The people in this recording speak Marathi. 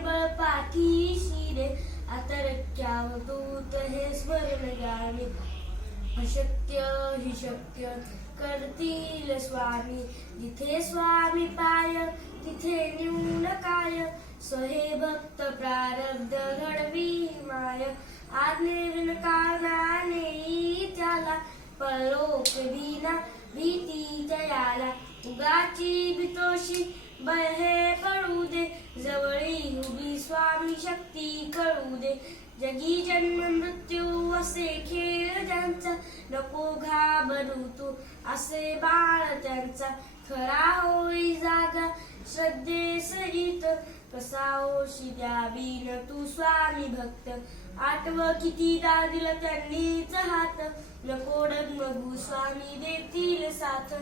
स्वामी बळ पाठीशी रे अतरक्यावधूत हे स्मरण गाणे. अशक्य हि शक्य करतील स्वामी. जिथे स्वामी पाय तिथे न्यून काय. सहे भक्त प्रारब्ध घडवी माय. आज्ञे विन कारणाने त्याला परोप विना भीती जयाला उगाची भीतोशी बहे कळू दे जगी जन्म मृत्यू असे खेळ त्यांचा नको घाबरू तू असे बाळ त्यांचा। खरा होई जागा श्रद्धे सहित। कसाओशी द्यावी न तू स्वामी भक्त। आठव किती दिलं त्यांनीच हात। नको डगमगू स्वामी देतील साथ।